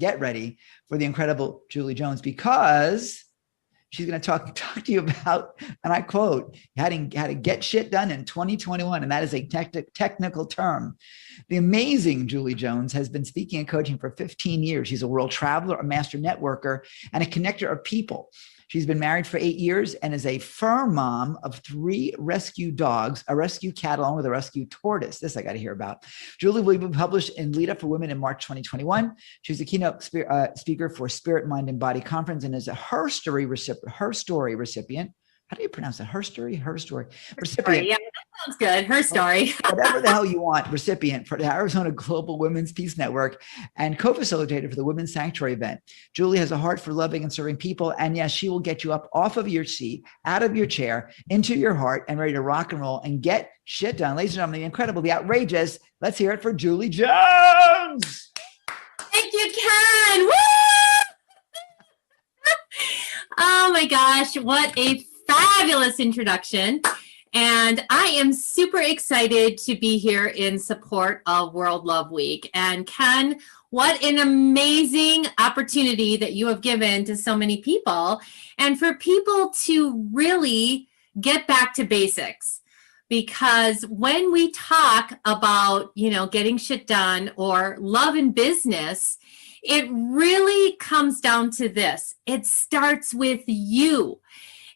get ready for the incredible Julie Jones, because she's going to talk to you about, and I quote, how to get shit done in 2021. And that is a technical term. The amazing Julie Jones has been speaking and coaching for 15 years. She's a world traveler, a master networker, and a connector of people. She's been married for 8 years and is a fur mom of 3 rescue dogs, a rescue cat, along with a rescue tortoise. This I got to hear about. Julie will be published in Lead Up for Women in March 2021. She was a keynote speaker for Spirit, Mind, and Body Conference and is a Her Story recipient. How do you pronounce it? Her story? Recipient. Yeah, that sounds good. Her story. Whatever the hell you want, recipient for the Arizona Global Women's Peace Network and co-facilitator for the Women's Sanctuary event. Julie has a heart for loving and serving people. And yes, she will get you up off of your seat, out of your chair, into your heart, and ready to rock and roll and get shit done. Ladies and gentlemen, the incredible, the outrageous. Let's hear it for Julie Jones. Thank you, Ken. Woo! Oh my gosh, what a fabulous introduction. And I am super excited to be here in support of World Love Week. And Ken, what an amazing opportunity that you have given to so many people, and for people to really get back to basics. Because when we talk about, getting shit done or love in business, it really comes down to this. It starts with you.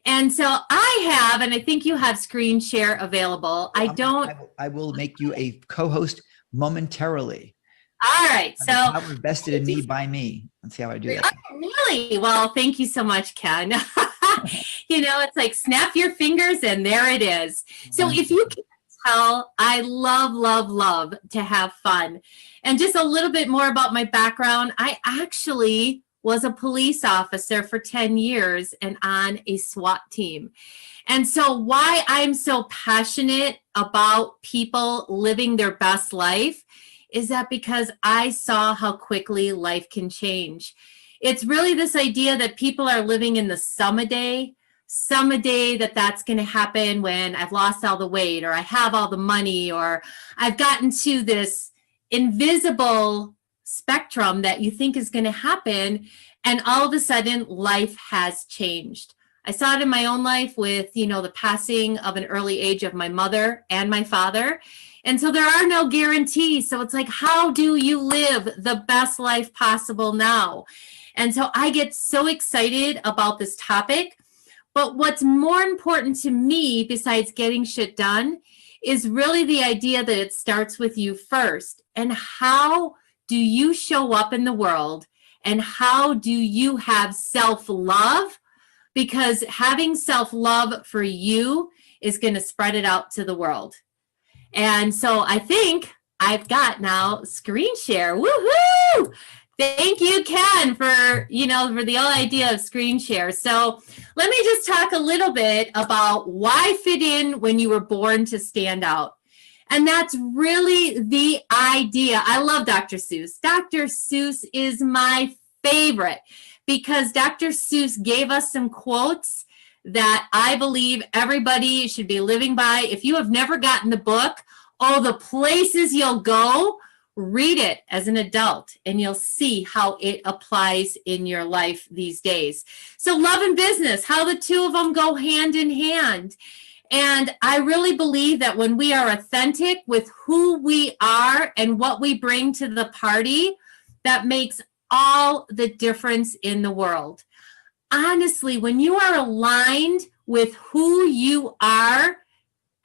And so I have, and I think you have screen share available. I will make you a co-host momentarily. All right. So how invested in me by me. Let's see how I do that. Really? Well, thank you so much, Ken. It's like snap your fingers and there it is. So if you can tell, I love to have fun. And just a little bit more about my background. I actually was a police officer for 10 years and on a SWAT team. And so why I'm so passionate about people living their best life is that because I saw how quickly life can change. It's really this idea that people are living in the someday that's going to happen when I've lost all the weight, or I have all the money, or I've gotten to this invisible spectrum that you think is going to happen. And all of a sudden life has changed. I saw it in my own life with, the passing of an early age of my mother and my father. And so there are no guarantees. So it's like, how do you live the best life possible now? And so I get so excited about this topic. But what's more important to me, besides getting shit done, is really the idea that it starts with you first. And how do you show up in the world? And how do you have self-love? Because having self-love for you is going to spread it out to the world. And so I think I've got now screen share. Woohoo! Thank you, Ken, for the whole idea of screen share. So let me just talk a little bit about why fit in when you were born to stand out. And that's really the idea. I love Dr. Seuss. Dr. Seuss is my favorite because Dr. Seuss gave us some quotes that I believe everybody should be living by. If you have never gotten the book, the places you'll go, read it as an adult and you'll see how it applies in your life these days. So love and business, how the two of them go hand in hand. And I really believe that when we are authentic with who we are and what we bring to the party, that makes all the difference in the world. Honestly, when you are aligned with who you are,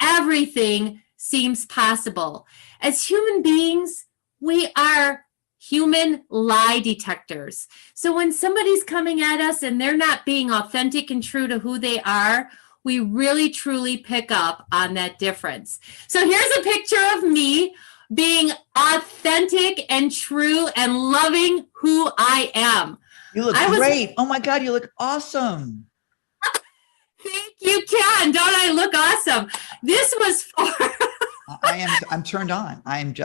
everything seems possible. As human beings, we are human lie detectors. So when somebody's coming at us and they're not being authentic and true to who they are, we really truly pick up on that difference. So here's a picture of me being authentic and true and loving who I am. You look great. Oh my God, you look awesome. Thank you, Ken. Don't I look awesome? This was for I'm turned on. I'm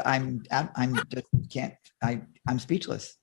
speechless.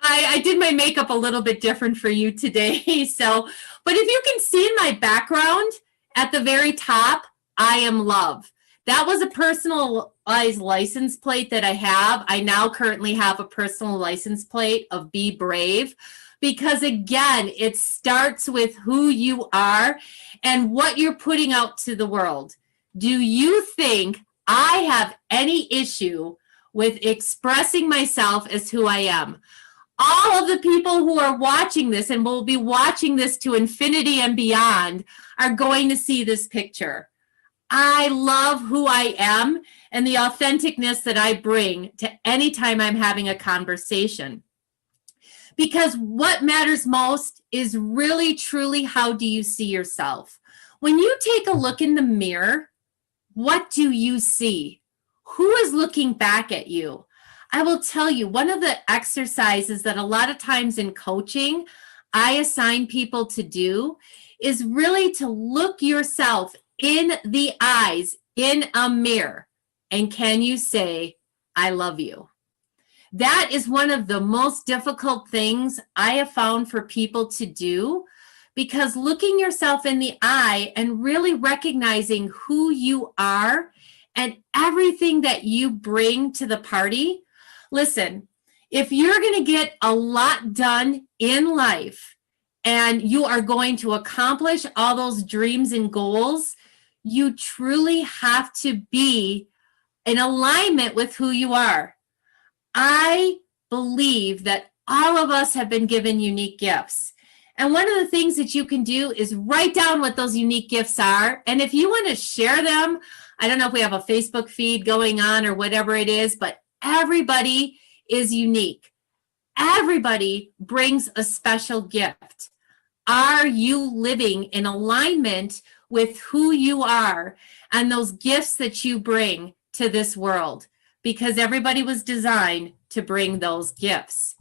I did my makeup a little bit different for you today. So, but if you can see in my background at the very top, I am love. That was a personalized license plate that I have. I now currently have a personal license plate of Be Brave, because again, it starts with who you are and what you're putting out to the world. Do you think I have any issue with expressing myself as who I am? All of the people who are watching this and will be watching this to infinity and beyond are going to see this picture. I love who I am and the authenticness that I bring to any time I'm having a conversation. Because what matters most is really, truly, how do you see yourself? When you take a look in the mirror, what do you see? Who is looking back at you? I will tell you, one of the exercises that a lot of times in coaching, I assign people to do is really to look yourself in the eyes in a mirror. And can you say, I love you? That is one of the most difficult things I have found for people to do, because looking yourself in the eye and really recognizing who you are and everything that you bring to the party. Listen, if you're going to get a lot done in life and you are going to accomplish all those dreams and goals, you truly have to be in alignment with who you are. I believe that all of us have been given unique gifts. And one of the things that you can do is write down what those unique gifts are. And if you want to share them, I don't know if we have a Facebook feed going on or whatever it is, but everybody is unique. Everybody brings a special gift. Are you living in alignment with who you are and those gifts that you bring to this world? Because everybody was designed to bring those gifts.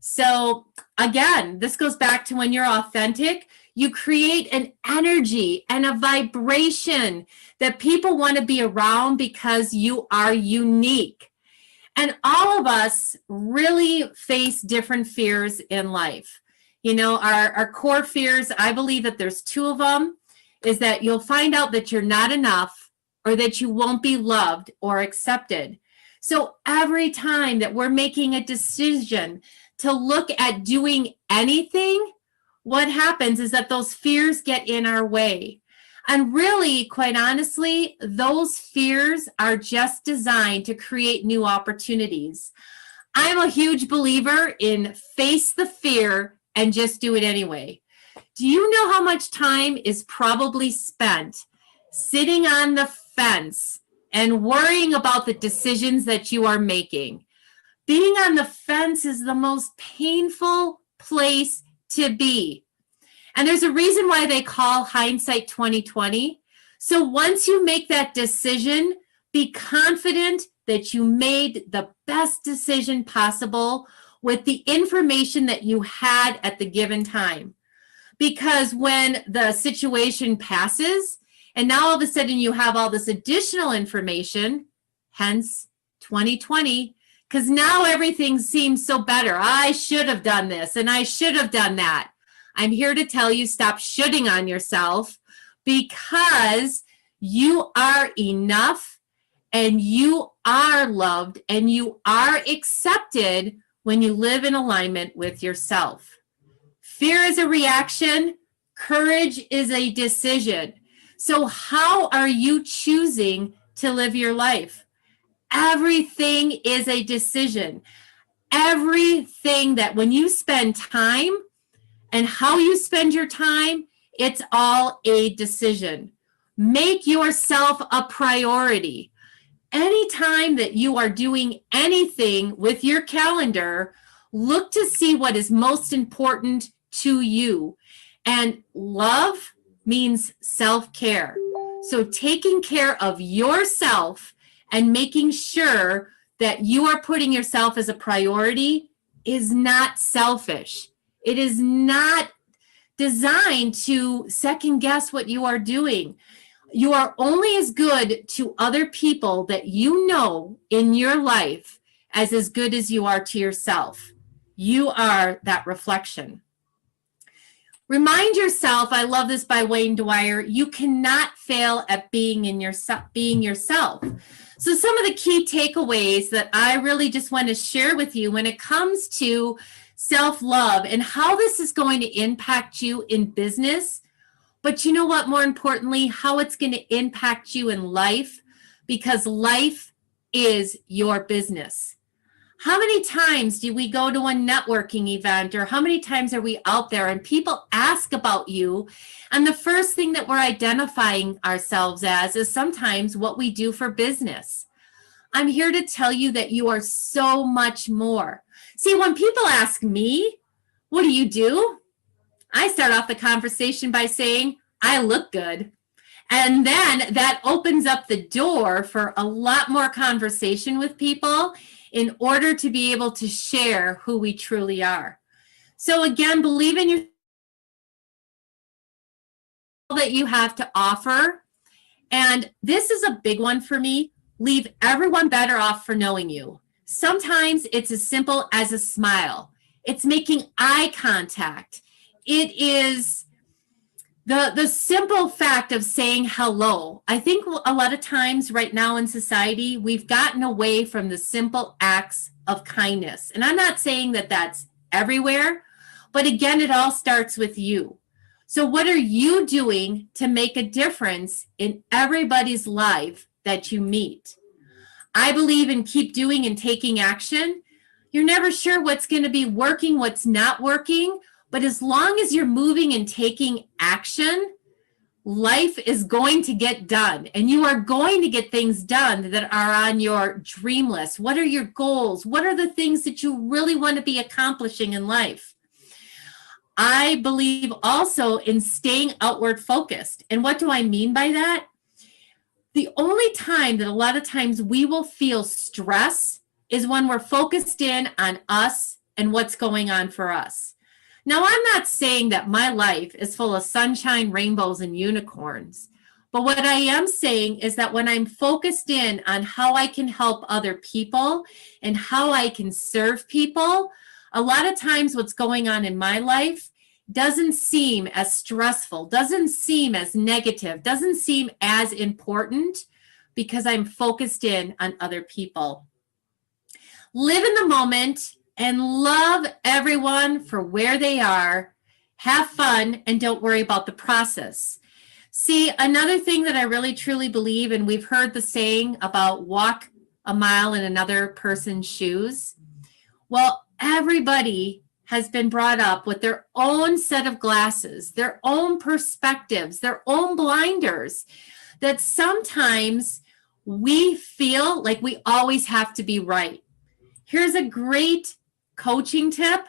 So again, this goes back to when you're authentic, you create an energy and a vibration that people want to be around because you are unique. And all of us really face different fears in life. You know, our core fears, I believe that there's two of them, is that you'll find out that you're not enough or that you won't be loved or accepted. So every time that we're making a decision to look at doing anything, what happens is that those fears get in our way. And really, quite honestly, those fears are just designed to create new opportunities. I'm a huge believer in face the fear and just do it anyway. Do you know how much time is probably spent sitting on the fence and worrying about the decisions that you are making? Being on the fence is the most painful place to be. And there's a reason why they call hindsight 2020. So once you make that decision, be confident that you made the best decision possible with the information that you had at the given time. Because when the situation passes, and now all of a sudden you have all this additional information, hence 2020, because now everything seems so better. I should have done this and I should have done that. I'm here to tell you, stop shooting on yourself, because you are enough and you are loved and you are accepted when you live in alignment with yourself. Fear is a reaction. Courage is a decision. So how are you choosing to live your life? Everything is a decision. Everything that when you spend time and how you spend your time, it's all a decision. Make yourself a priority. Anytime that you are doing anything with your calendar, look to see what is most important to you. And love means self-care. So taking care of yourself and making sure that you are putting yourself as a priority is not selfish. It is not designed to second guess what you are doing. You are only as good to other people that you know in your life as good as you are to yourself. You are that reflection. Remind yourself, I love this by Wayne Dwyer, you cannot fail at being yourself. So some of the key takeaways that I really just want to share with you when it comes to self-love and how this is going to impact you in business, but you know what, more importantly, how it's going to impact you in life, because life is your business. How many times do we go to a networking event, or how many times are we out there and people ask about you? And the first thing that we're identifying ourselves as is sometimes what we do for business. I'm here to tell you that you are so much more. See, when people ask me, what do you do? I start off the conversation by saying, I look good. And then that opens up the door for a lot more conversation with people in order to be able to share who we truly are. So again, believe in yourself, that you have to offer. And this is a big one for me. Leave everyone better off for knowing you. Sometimes it's as simple as a smile. It's making eye contact. It is the simple fact of saying hello. I think a lot of times right now in society, we've gotten away from the simple acts of kindness. And I'm not saying that that's everywhere, but again, it all starts with you. So what are you doing to make a difference in everybody's life that you meet? I believe in keep doing and taking action. You're never sure what's going to be working, what's not working. But as long as you're moving and taking action, life is going to get done, and you are going to get things done that are on your dream list. What are your goals? What are the things that you really want to be accomplishing in life? I believe also in staying outward focused. And what do I mean by that? The only time that a lot of times we will feel stress is when we're focused in on us and what's going on for us. Now, I'm not saying that my life is full of sunshine, rainbows, and unicorns. But what I am saying is that when I'm focused in on how I can help other people and how I can serve people, a lot of times what's going on in my life doesn't seem as stressful, doesn't seem as negative, doesn't seem as important, because I'm focused in on other people. Live in the moment and love everyone for where they are. Have fun and don't worry about the process. See, another thing that I really truly believe, and we've heard the saying about walk a mile in another person's shoes. Well, everybody has been brought up with their own set of glasses, their own perspectives, their own blinders, that sometimes we feel like we always have to be right. Here's a great coaching tip.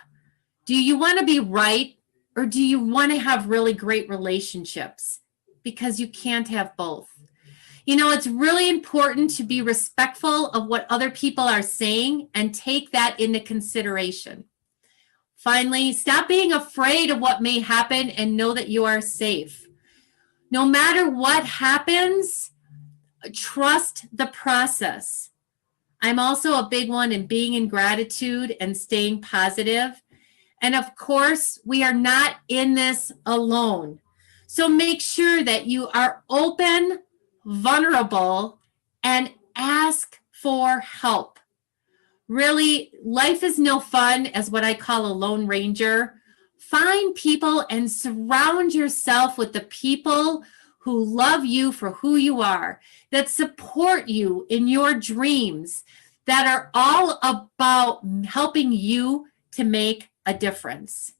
Do you want to be right, or do you want to have really great relationships? Because you can't have both. You know, it's really important to be respectful of what other people are saying and take that into consideration. Finally, stop being afraid of what may happen and know that you are safe. No matter what happens, trust the process. I'm also a big one in being in gratitude and staying positive. And of course, we are not in this alone. So make sure that you are open, vulnerable, and ask for help. Really, life is no fun as what I call a lone ranger. Find people and surround yourself with the people who love you for who you are, that support you in your dreams, that are all about helping you to make a difference.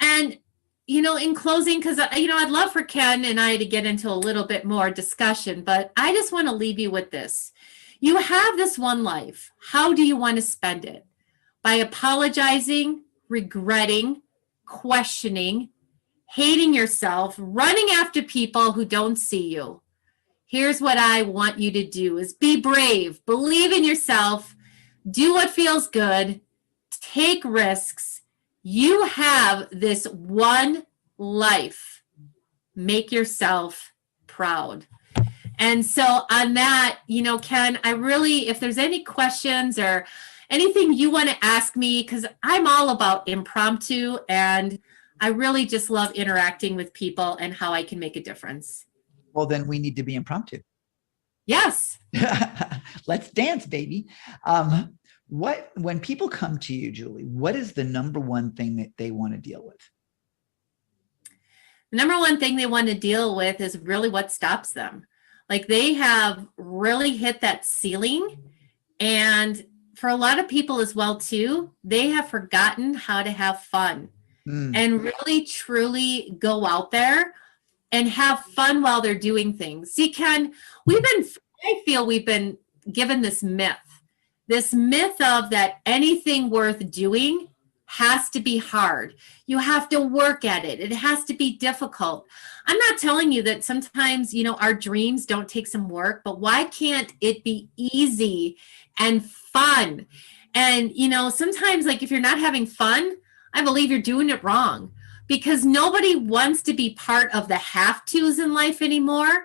And, you know, in closing, because, you know, I'd love for Ken and I to get into a little bit more discussion, but I just want to leave you with this. You have this one life. How do you want to spend it? By apologizing, regretting, questioning, hating yourself, running after people who don't see you. Here's what I want you to do is be brave, believe in yourself, do what feels good, take risks. You have this one life. Make yourself proud. And so on that, you know, Ken, I really, if there's any questions or anything you want to ask me, because I'm all about impromptu, and I really just love interacting with people and how I can make a difference. Well, then we need to be impromptu. Yes. Let's dance, baby. When people come to you, Julie, what is the number one thing that they want to deal with? The number one thing they want to deal with is really what stops them. Like they have really hit that ceiling. And for a lot of people as well, too, they have forgotten how to have fun and really, truly go out there and have fun while they're doing things. See, Ken, I feel we've been given this myth of that anything worth doing has to be hard. You have to work at it. It has to be difficult. I'm not telling you that sometimes, our dreams don't take some work, but why can't it be easy and fun? And, sometimes like if you're not having fun, I believe you're doing it wrong, because nobody wants to be part of the have-tos in life anymore.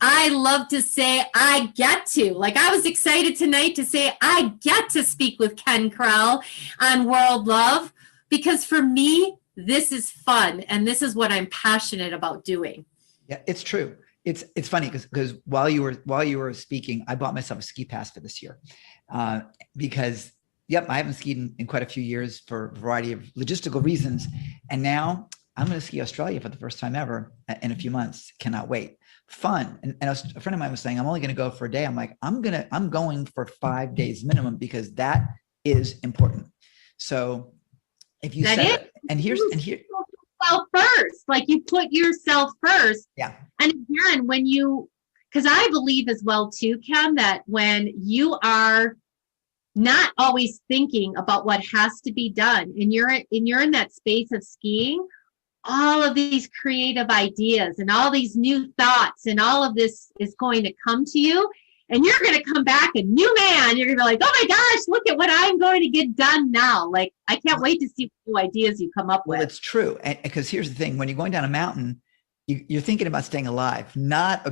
I love to say I get to. Like I was excited tonight to say I get to speak with Ken Krell on World Love, because for me, this is fun and this is what I'm passionate about doing. Yeah, it's true. It's funny because while you were speaking, I bought myself a ski pass for this year because I haven't skied in quite a few years for a variety of logistical reasons, and now I'm going to ski Australia for the first time ever in a few months. Cannot wait. Fun. And a friend of mine was saying, I'm only going to go for a day. I'm like, I'm going for 5 days minimum, because that is important. So if you said it, and here yourself first, like you put yourself first. Yeah. And again, because I believe as well too, Ken, that when you are not always thinking about what has to be done, and you're in that space of skiing, all of these creative ideas and all these new thoughts and all of this is going to come to you, and you're going to come back a new man. You're going to be like, oh my gosh, look at what I'm going to get done now. Like, I can't wait to see what new ideas you come up with. Well, it's true. Because here's the thing, when you're going down a mountain, you're thinking about staying alive, not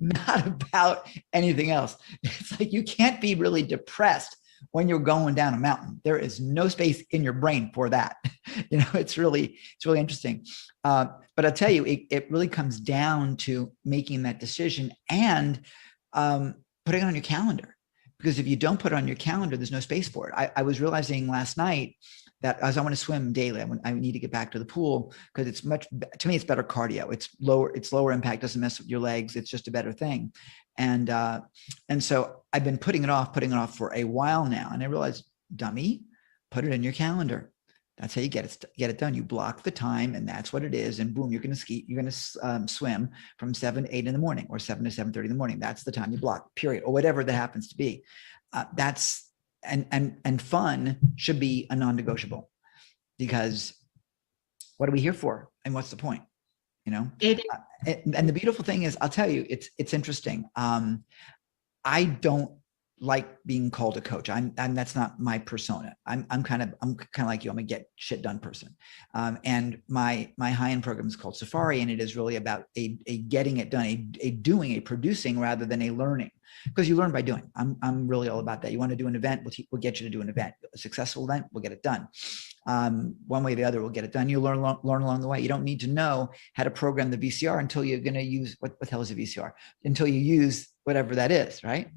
about anything else. It's like, you can't be really depressed when you're going down a mountain. There is no space in your brain for that. It's really interesting. But I'll tell you, it really comes down to making that decision and putting it on your calendar. Because if you don't put it on your calendar, there's no space for it. I was realizing last night that as I want to swim daily, I need to get back to the pool, because to me, it's better cardio. It's lower impact, doesn't mess with your legs. It's just a better thing. And so I've been putting it off for a while now. And I realized, dummy, put it in your calendar. That's how you get it done. You block the time, and that's what it is. And boom, you're going to ski. You're going to swim from 7 to 8 in the morning, or 7 to 7:30 in the morning. That's the time you block, period, or whatever that happens to be. And fun should be a non-negotiable, because what are we here for? And what's the point? And the beautiful thing is, I'll tell you, it's interesting. I don't like being called a coach. I'm that's not my persona. I'm kind of like you. I'm a get shit done person. And my high-end program is called Safari, and it is really about a getting it done, a doing, a producing, rather than a learning. Because you learn by doing. I'm really all about that. You want to do an event, we'll get you to do an event. A successful event, we'll get it done. One way or the other, we'll get it done. You learn along the way. You don't need to know how to program the VCR until you're going to use, what the hell is a VCR? Until you use whatever that is, right?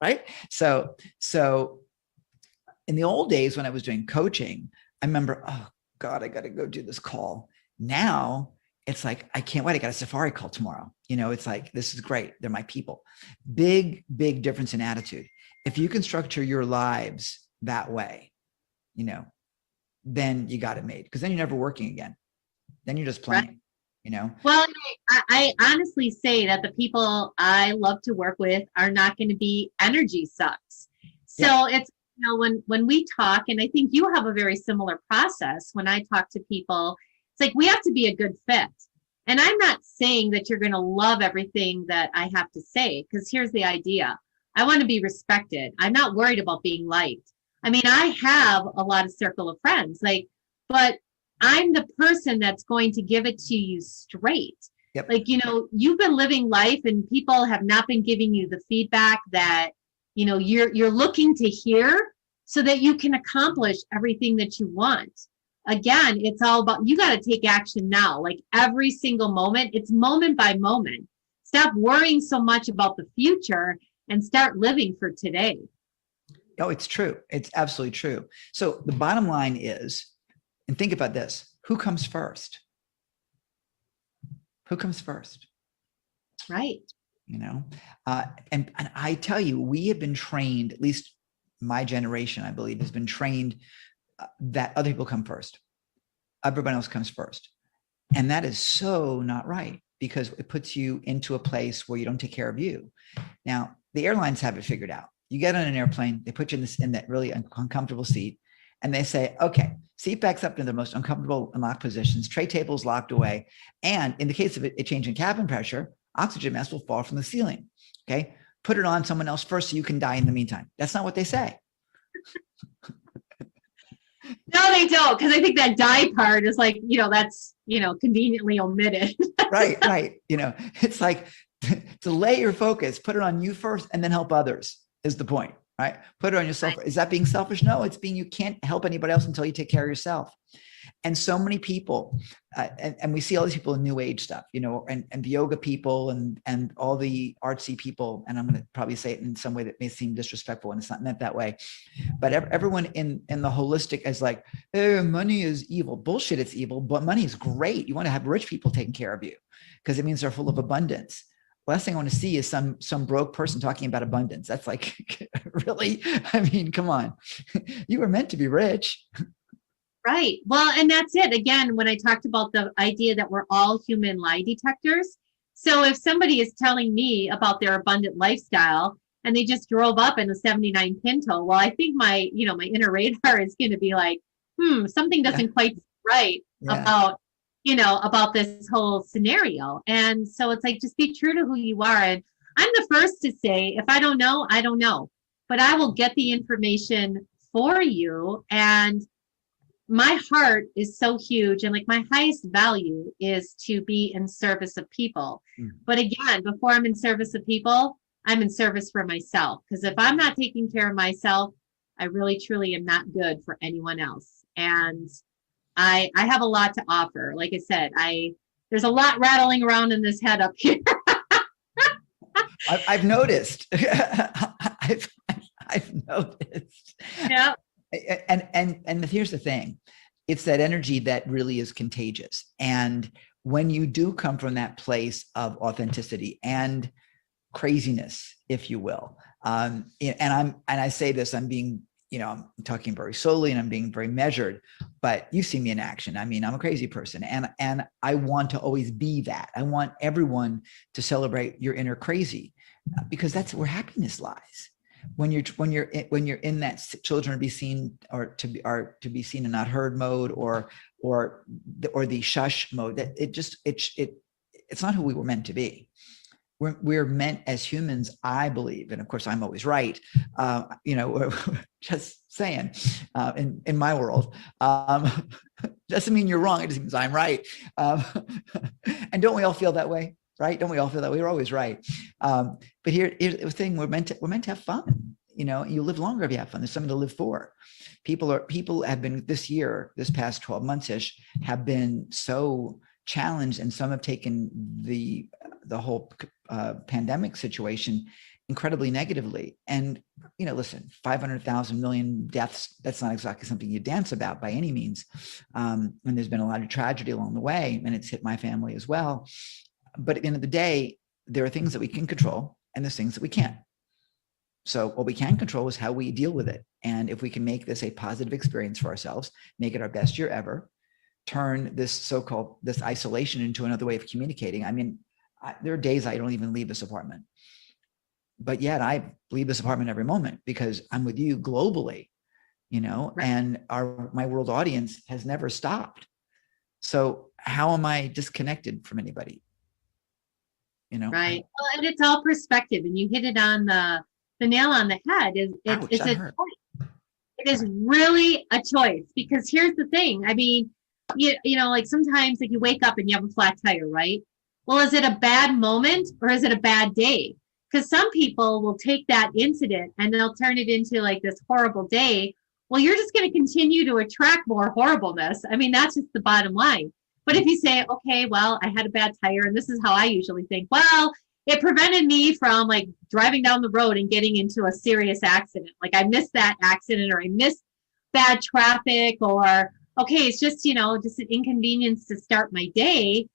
Right? So in the old days when I was doing coaching, I remember, oh God, I got to go do this call. Now it's like, I can't wait. I got a Safari call tomorrow. It's like, this is great. They're my people. Big difference in attitude. If you can structure your lives that way, then you got it made, because then you're never working again. Then you're just playing, Well, I honestly say that the people I love to work with are not going to be energy sucks. So yeah. It's, when we talk, and I think you have a very similar process when I talk to people, it's like, we have to be a good fit. And I'm not saying that you're going to love everything that I have to say, because here's the idea. I want to be respected. I'm not worried about being liked. I mean, I have a lot of circle of friends, but I'm the person that's going to give it to you straight. Yep. Like, you've been living life and people have not been giving you the feedback that, you're looking to hear, so that you can accomplish everything that you want. again, it's all about, you got to take action now. Like every single moment, it's moment by moment. Stop worrying so much about the future and start living for today. Oh, it's true. It's absolutely true. So the bottom line is, and think about this, who comes first? Who comes first? Right. You know, and I tell you, we have been trained, at least my generation, I believe, has been trained that other people come first. Everybody else comes first. And that is so not right, because it puts you into a place where you don't take care of you. Now, the airlines have it figured out. You get on an airplane, they put you in that really uncomfortable seat, and they say, okay, seat backs up to the most uncomfortable and locked positions, tray tables locked away. And in the case of a change in cabin pressure, oxygen masks will fall from the ceiling. Okay. Put it on someone else first so you can die in the meantime. That's not what they say. No, they don't. Because I think that die part is like, that's, conveniently omitted. Right. It's like delay your focus, put it on you first and then help others is the point, right? Put it on yourself. Is that being selfish? No, it's being, you can't help anybody else until you take care of yourself. And so many people, and we see all these people in new age stuff, and the yoga people and all the artsy people. And I'm going to probably say it in some way that may seem disrespectful, and it's not meant that way. But everyone in the holistic is like, oh, money is evil. Bullshit, it's evil, but money is great. You want to have rich people taking care of you because it means they're full of abundance. Last thing I want to see is some broke person talking about abundance. That's like, really? I mean, come on. You were meant to be rich. Right. Well, and that's it. Again, when I talked about the idea that we're all human lie detectors. So if somebody is telling me about their abundant lifestyle and they just drove up in a 79 Pinto, well, I think my inner radar is going to be like, something doesn't quite right about, about this whole scenario. And so it's like, just be true to who you are. And I'm the first to say, if I don't know, I don't know, but I will get the information for you. And my heart is so huge, and like my highest value is to be in service of people. But again, before I'm in service of people, I'm in service for myself, because if I'm not taking care of myself, I really truly am not good for anyone else. And I have a lot to offer. Like I said, there's a lot rattling around in this head up here. I've noticed. I've noticed. Yeah. And here's the thing, it's that energy that really is contagious. And when you do come from that place of authenticity and craziness, if you will, and I say this, I'm being, I'm talking very slowly and I'm being very measured, but you see me in action. I mean, I'm a crazy person, and I want to always be that. I want everyone to celebrate your inner crazy, because that's where happiness lies. When you're in that children to be seen or to be seen and not heard mode, or the shush mode, that it's not who we were meant to be. We're meant as humans, I believe, and of course I'm always right. Just saying, in my world, doesn't mean you're wrong. It just means I'm right. And don't we all feel that way? Right? Don't we all feel that way? We're always right. But here's the thing: we're meant to have fun. You live longer if you have fun. There's something to live for. People have been this past 12 months ish, have been so challenged, and some have taken the whole pandemic situation incredibly negatively. And listen, 500,000 million deaths, that's not exactly something you dance about by any means. And there's been a lot of tragedy along the way, and it's hit my family as well. But at the end of the day, there are things that we can control and there's things that we can't. So what we can control is how we deal with it. And if we can make this a positive experience for ourselves, make it our best year ever, turn this this isolation into another way of communicating. I mean, there are days I don't even leave this apartment, but yet I leave this apartment every moment because I'm with you globally, and my world audience has never stopped. So how am I disconnected from anybody? Right. Well, and it's all perspective, and you hit it on the nail on the head. It's a choice. It is really a choice, because here's the thing. I mean, like sometimes like you wake up and you have a flat tire, right? Well, is it a bad moment or is it a bad day? Because some people will take that incident and they'll turn it into like this horrible day, well, you're just going to continue to attract more horribleness. I mean, that's just the bottom line. But if you say, okay, well, I had a bad tire, and this is how I usually think, well, it prevented me from like driving down the road and getting into a serious accident. Like I missed that accident, or I missed bad traffic, or okay, it's just, just an inconvenience to start my day.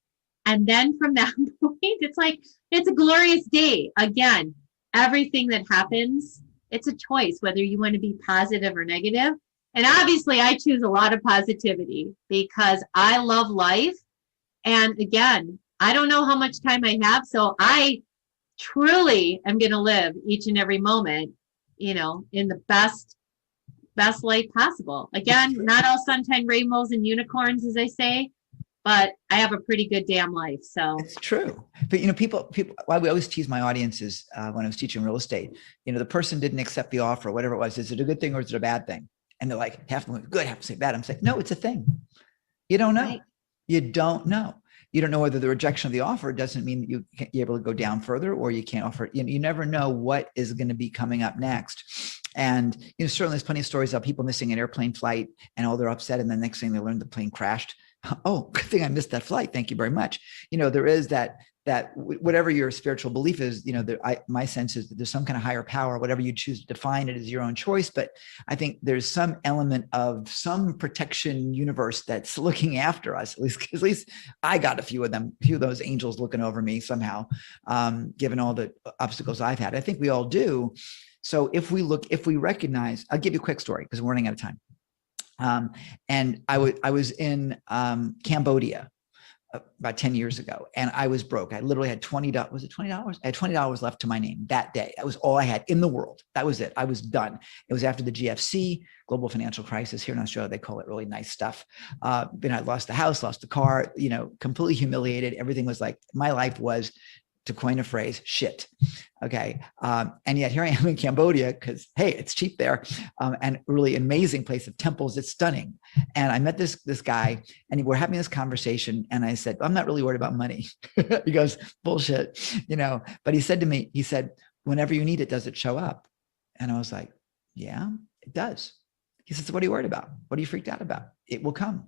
And then from that point, it's like, it's a glorious day. Again, everything that happens, it's a choice, whether you want to be positive or negative. And obviously I choose a lot of positivity because I love life. And again, I don't know how much time I have. So I truly am going to live each and every moment, in the best life possible. Again, not all sunshine, rainbows, and unicorns, as I say, but I have a pretty good damn life. So it's true. But people, why we always tease my audiences when I was teaching real estate, the person didn't accept the offer, whatever it was. Is it a good thing or is it a bad thing? And they're like, half of them good, half of them say bad. I'm saying, no, it's a thing. You don't know. Right. You don't know. You don't know whether the rejection of the offer doesn't mean that you're able to go down further, or you can't offer. You never know what is going to be coming up next. And certainly there's plenty of stories of people missing an airplane flight, and they're upset, and the next thing they learn the plane crashed. Oh, good thing I missed that flight. Thank you very much. There is that whatever your spiritual belief is, my sense is that there's some kind of higher power, whatever you choose to define it is your own choice. But I think there's some element of some protection universe that's looking after us. At least I got a few of those angels looking over me somehow, given all the obstacles I've had. I think we all do. So if we recognize, I'll give you a quick story because we're running out of time. And I was in Cambodia about 10 years ago, and I was broke. I literally had $20. Was it $20? I had $20 left to my name that day. That was all I had in the world. That was it. I was done. It was after the GFC, global financial crisis. Here in Australia, they call it really nice stuff. I lost the house, lost the car, completely humiliated. Everything was like, my life was, to coin a phrase, shit. Okay. And yet here I am in Cambodia because, hey, it's cheap there, and really amazing place of temples. It's stunning. And I met this guy, and we're having this conversation, and I said, I'm not really worried about money. He goes, bullshit, but he said to me, whenever you need it, does it show up? And I was like, yeah, it does. He said, so what are you worried about? What are you freaked out about? It will come.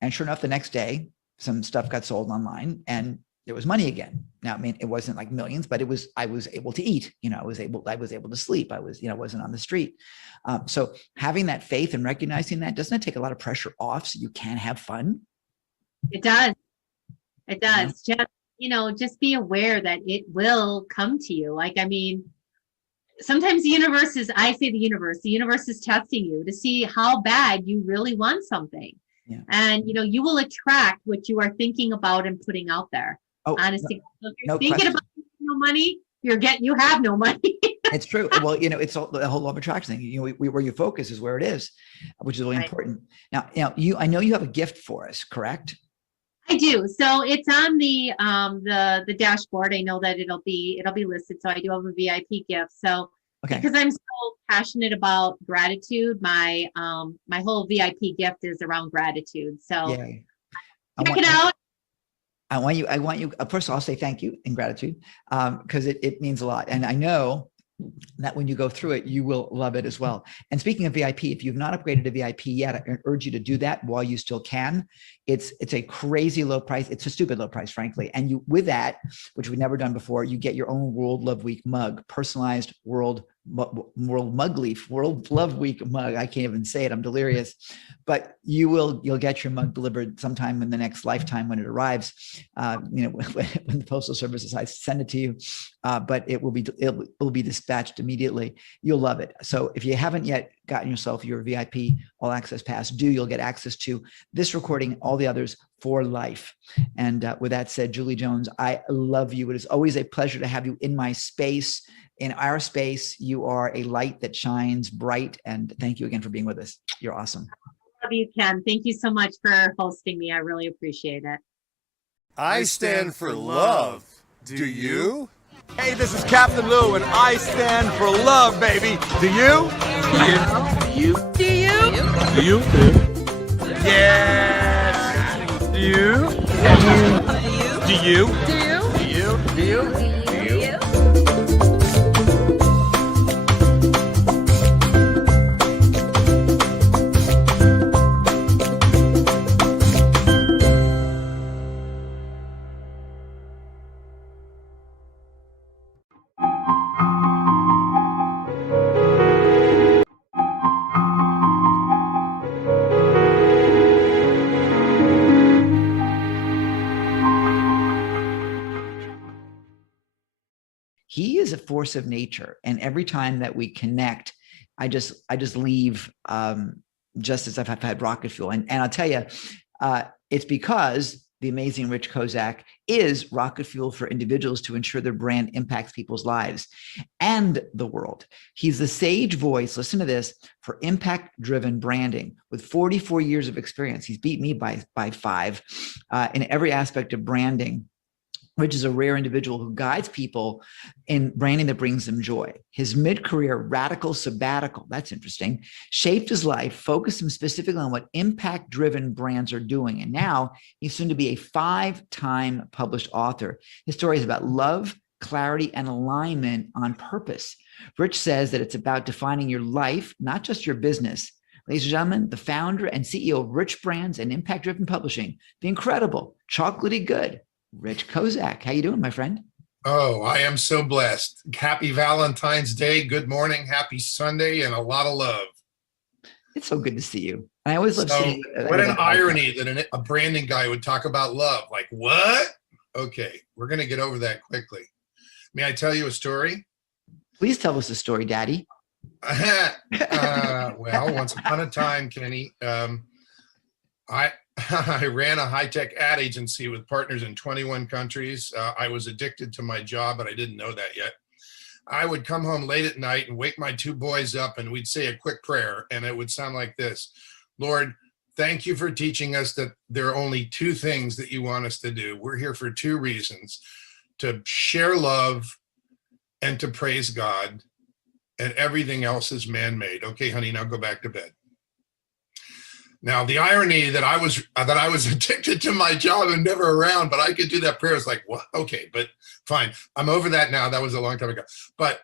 And sure enough, the next day, some stuff got sold online, and there was money again. Now, I mean, it wasn't like millions, but I was able to eat, I was able to sleep. I was, wasn't on the street. So having that faith and recognizing that, doesn't it take a lot of pressure off so you can have fun? It does. It does. Yeah. Just be aware that it will come to you. Like, I mean, sometimes the universe is testing you to see how bad you really want something. Yeah. And, you will attract what you are thinking about and putting out there. Oh, honestly, if you're thinking about no money, you have no money. It's true. Well, it's all, the whole law of attraction thing. Where you focus is where it is, which is really important. Now, I know you have a gift for us, correct? I do. So it's on the dashboard. I know that it'll be listed. So I do have a VIP gift. So because I'm so passionate about gratitude, my whole VIP gift is around gratitude. So check it out. I want you, first of all, I'll say thank you in gratitude, because it means a lot. And I know that when you go through it, you will love it as well. And speaking of VIP, if you've not upgraded to VIP yet, I urge you to do that while you still can. It's a crazy low price. It's a stupid low price, frankly. And with that, which we've never done before, you get your own World Love Week mug, personalized World Love Week mug. I can't even say it. I'm delirious. But you'll get your mug delivered sometime in the next lifetime when it arrives. When the Postal Service decides to send it to you, but it will be dispatched immediately. You'll love it. So if you haven't yet gotten yourself your VIP All Access Pass, you'll get access to this recording, all the others for life. And with that said, Julie Jones, I love you. It is always a pleasure to have you in my space. In our space, you are a light that shines bright. And thank you again for being with us. You're awesome. Love you, Ken. Thank you so much for hosting me. I really appreciate it. I stand for love. Do you? Hey, this is Captain Lou, and I stand for love, baby. Do you? Do you? Do you? Do you? Yes. Do you? Do you? Do you? Do you? Do you? he is a force of nature. And every time that we connect, I just leave just as I've had rocket fuel. And I'll tell you, it's because the amazing Rich Kozak is rocket fuel for individuals to ensure their brand impacts people's lives and the world. He's the sage voice, listen to this, for impact-driven branding with 44 years of experience. He's beat me by 5 in every aspect of branding. Rich is a rare individual who guides people in branding that brings them joy. His mid-career radical sabbatical, that's interesting, shaped his life, focused him specifically on what impact-driven brands are doing. And now he's soon to be a 5-time published author. His story is about love, clarity, and alignment on purpose. Rich says that it's about defining your life, not just your business. Ladies and gentlemen, the founder and CEO of Rich Brands and Impact-Driven Publishing, the incredible, chocolatey good, Rich Kozak. How you doing, my friend? Oh, I am so blessed. Happy Valentine's Day. Good morning. Happy Sunday and a lot of love. It's so good to see you. I always love seeing you. What an irony that a branding guy would talk about love. Like, what? Okay, we're going to get over that quickly. May I tell you a story? Please tell us a story, Daddy. Well, once upon a time, Kenny, I ran a high-tech ad agency with partners in 21 countries. I was addicted to my job, but I didn't know that yet. I would come home late at night and wake my 2 boys up, and we'd say a quick prayer, and it would sound like this. Lord, thank you for teaching us that there are only 2 things that you want us to do. We're here for 2 reasons, to share love and to praise God, and everything else is man-made. Okay, honey, now go back to bed. Now, the irony that I was addicted to my job and never around, but I could do that prayer is like, what? Okay, but fine. I'm over that now. That was a long time ago. But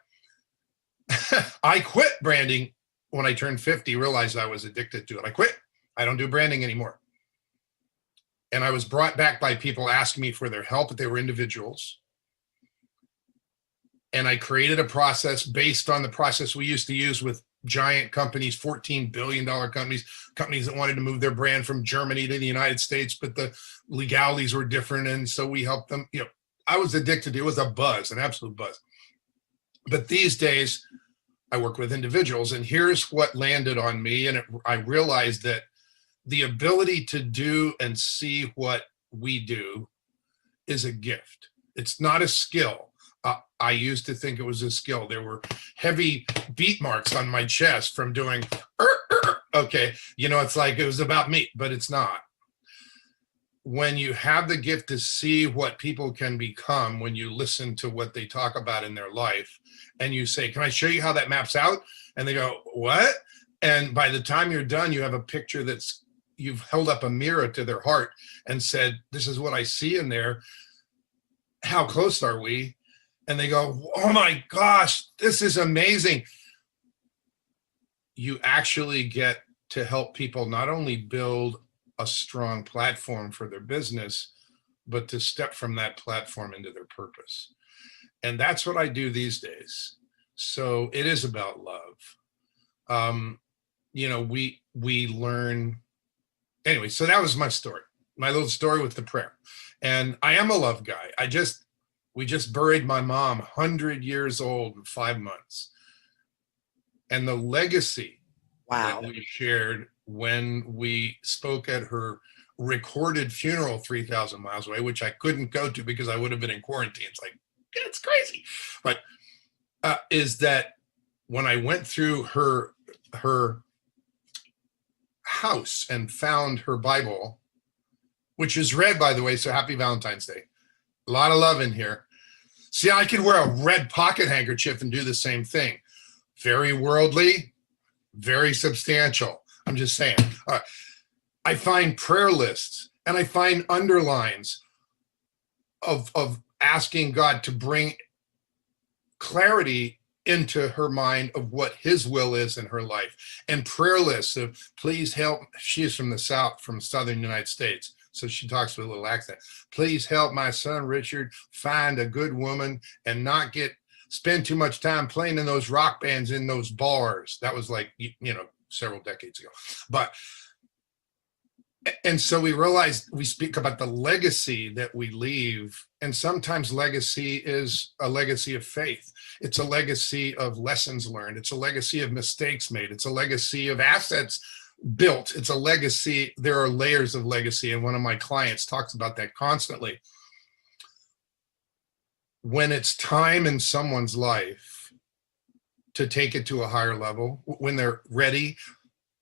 I quit branding when I turned 50, realized I was addicted to it. I quit. I don't do branding anymore. And I was brought back by people asking me for their help, but they were individuals. And I created a process based on the process we used to use with giant companies, $14 billion companies that wanted to move their brand from Germany to the United States, but the legalities were different. And so we helped them. You know, I was addicted. It was a buzz, an absolute buzz. But these days I work with individuals, and here's what landed on me. And I realized that the ability to do and see what we do is a gift. It's not a skill. I used to think it was a skill. There were heavy beat marks on my chest from doing, okay, you know, it's like it was about me, but it's not. When you have the gift to see what people can become, when you listen to what they talk about in their life, and you say, can I show you how that maps out? And they go, what? And by the time you're done, you have a picture you've held up a mirror to their heart and said, this is what I see in there. How close are we? And they go, oh my gosh, this is amazing. You actually get to help people not only build a strong platform for their business, but to step from that platform into their purpose. And that's what I do these days. So it is about love. You know, we learn. Anyway, so that was my story, my little story with the prayer. And I am a love guy. We just buried my mom, 100 years old in 5 months. And the legacy that we shared when we spoke at her recorded funeral 3,000 miles away, which I couldn't go to because I would have been in quarantine. It's like, it's crazy. But is that when I went through her house and found her Bible, which is red, by the way, so happy Valentine's Day. A lot of love in here. See, I could wear a red pocket handkerchief and do the same thing. Very worldly, very substantial. I'm just saying. I find prayer lists and I find underlines of asking God to bring clarity into her mind of what his will is in her life, and prayer lists of please help. She is from the South, from Southern United States. So she talks with a little accent. Please help my son, Richard, find a good woman and not spend too much time playing in those rock bands in those bars. That was like, you know, several decades ago. But And so we realized we speak about the legacy that we leave. And sometimes legacy is a legacy of faith. It's a legacy of lessons learned. It's a legacy of mistakes made. It's a legacy of assets built. It's a legacy. There are layers of legacy. And one of my clients talks about that constantly. When it's time in someone's life to take it to a higher level, when they're ready,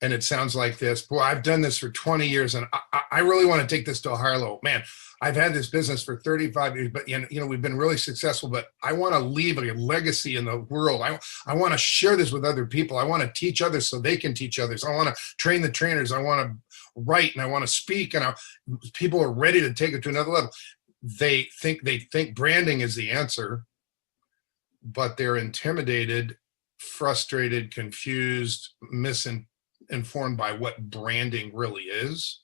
and it sounds like this, boy, I've done this for 20 years and I really want to take this to a higher level. Man, I've had this business for 35 years, but we've been really successful, but I want to leave a legacy in the world. I want to share this with other people. I want to teach others so they can teach others. I want to train the trainers. I want to write and I want to speak, and people are ready to take it to another level. They think branding is the answer, but they're intimidated, frustrated, confused, misinformed by what branding really is.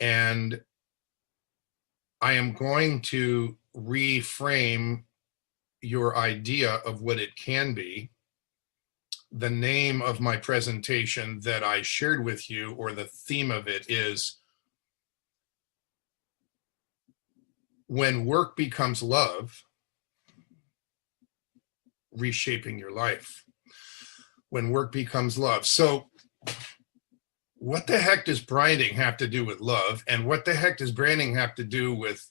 And I am going to reframe your idea of what it can be. The name of my presentation that I shared with you, or the theme of it, is When Work Becomes Love, Reshaping Your Life. When work becomes love. So what the heck does branding have to do with love? And what the heck does branding have to do with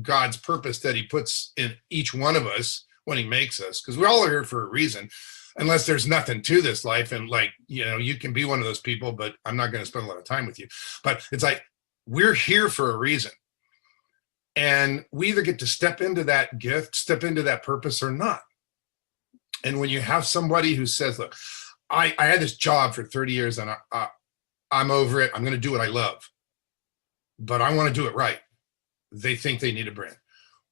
God's purpose that he puts in each one of us when he makes us? Because we all are here for a reason, unless there's nothing to this life. And you can be one of those people, but I'm not going to spend a lot of time with you. But it's like, we're here for a reason. And we either get to step into that gift, step into that purpose, or not. And when you have somebody who says, look, I had this job for 30 years and I'm over it. I'm going to do what I love, but I want to do it right. They think they need a brand,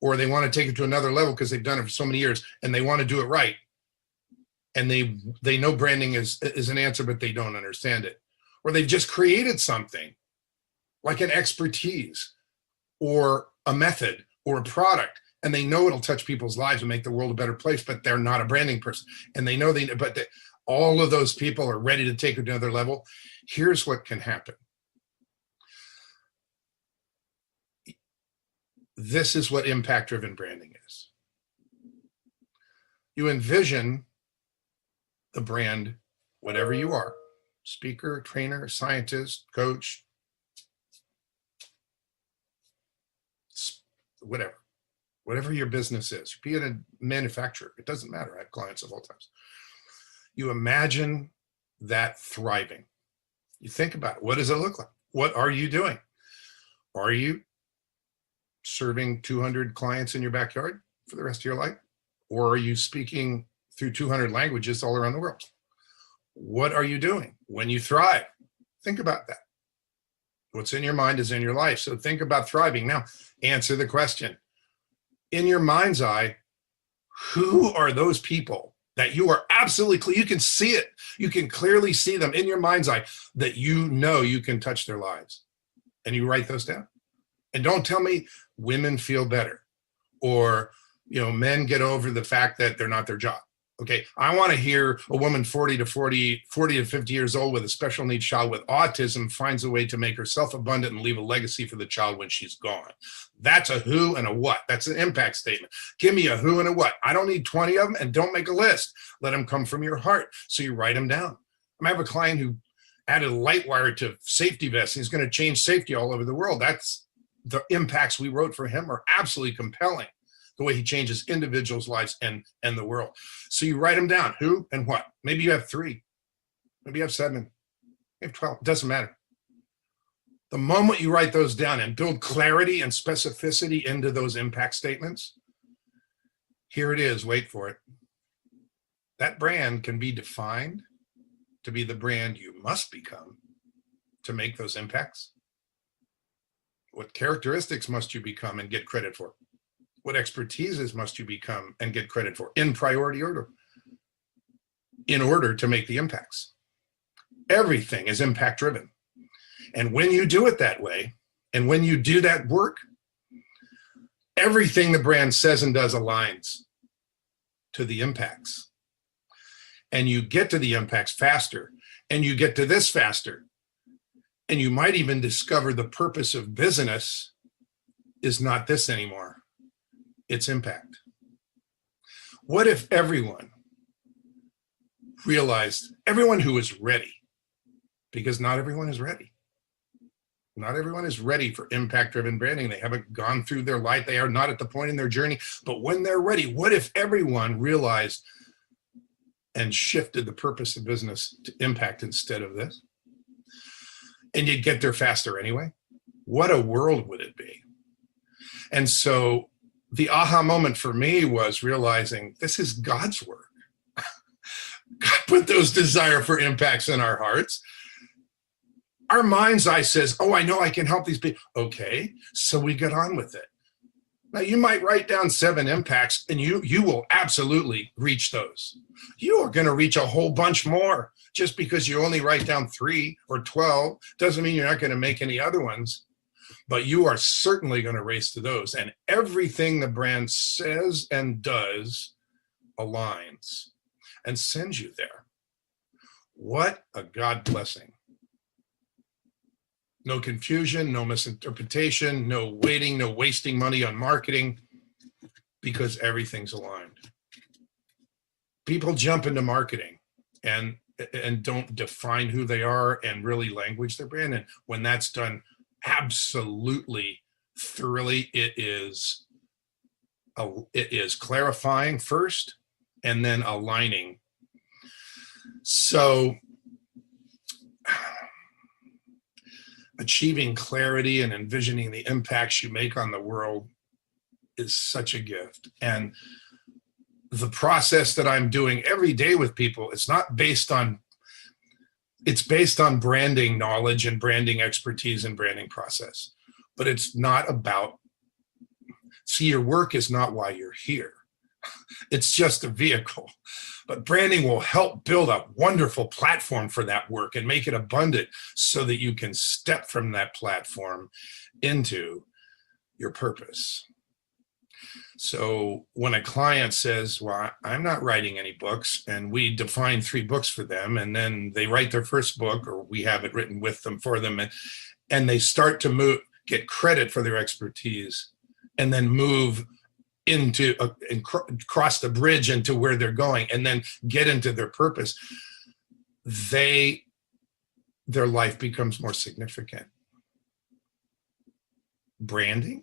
or they want to take it to another level because they've done it for so many years and they want to do it right. And they know branding is an answer, but they don't understand it. Or they've just created something like an expertise or a method or a product, and they know it'll touch people's lives and make the world a better place, but they're not a branding person. And they know all of those people are ready to take it to another level. Here's what can happen. This is what impact-driven branding is. You envision the brand, whatever you are, speaker, trainer, scientist, coach, whatever your business is, be it a manufacturer, it doesn't matter. I have clients of all types. You imagine that thriving. You think about it. What does it look like? What are you doing? Are you serving 200 clients in your backyard for the rest of your life? Or are you speaking through 200 languages all around the world? What are you doing when you thrive? Think about that. What's in your mind is in your life. So think about thriving. Now, answer the question. In your mind's eye, who are those people that you are absolutely clear? You can see it. You can clearly see them in your mind's eye, that you know you can touch their lives. And you write those down. And don't tell me women feel better, or men get over the fact that they're not their job. Okay, I want to hear a woman 40 to 50 years old with a special needs child with autism finds a way to make herself abundant and leave a legacy for the child when she's gone. That's a who and a what. That's an impact statement. Give me a who and a what. I don't need 20 of them, and don't make a list. Let them come from your heart. So you write them down. I have a client who added a light wire to safety vests. He's going to change safety all over the world. That's the impacts we wrote for him are absolutely compelling. The way he changes individuals' lives and the world. So you write them down, who and what. Maybe you have 3, maybe you have 7, maybe you have 12, it doesn't matter. The moment you write those down and build clarity and specificity into those impact statements, here it is, wait for it. That brand can be defined to be the brand you must become to make those impacts. What characteristics must you become and get credit for? What expertises must you become and get credit for in priority order in order to make the impacts? Everything is impact driven. And when you do it that way, and when you do that work, everything the brand says and does aligns to the impacts. And you get to the impacts faster, and you get to this faster. And you might even discover the purpose of business is not this anymore. It's impact. What if everyone realized, everyone who is ready, because not everyone is ready. Not everyone is ready for impact-driven branding. They haven't gone through their life. They are not at the point in their journey. But when they're ready, what if everyone realized and shifted the purpose of business to impact instead of this? And you'd get there faster anyway. What a world would it be? And so the aha moment for me was realizing this is God's work. God put those desire for impacts in our hearts. Our mind's eye says, oh, I know I can help these people. Okay, so we get on with it. Now you might write down 7 impacts and you will absolutely reach those. You are going to reach a whole bunch more. Just because you only write down 3 or 12 doesn't mean you're not going to make any other ones, but you are certainly going to race to those. And everything the brand says and does aligns and sends you there. What a God blessing. No confusion, no misinterpretation, no waiting, no wasting money on marketing, because everything's aligned. People jump into marketing and don't define who they are and really language their brand. And when that's done absolutely thoroughly, it is clarifying first and then aligning. So achieving clarity and envisioning the impacts you make on the world is such a gift. And the process that I'm doing every day with people, it's based on branding knowledge and branding expertise and branding process. But it's not about, see, your work is not why you're here. It's just a vehicle. But branding will help build a wonderful platform for that work and make it abundant so that you can step from that platform into your purpose. So when a client says, well, I'm not writing any books, and we define 3 books for them, and then they write their first book, or we have it written with them for them, and they start to get credit for their expertise, and then move into and cross the bridge into where they're going, and then get into their purpose, their life becomes more significant. Branding?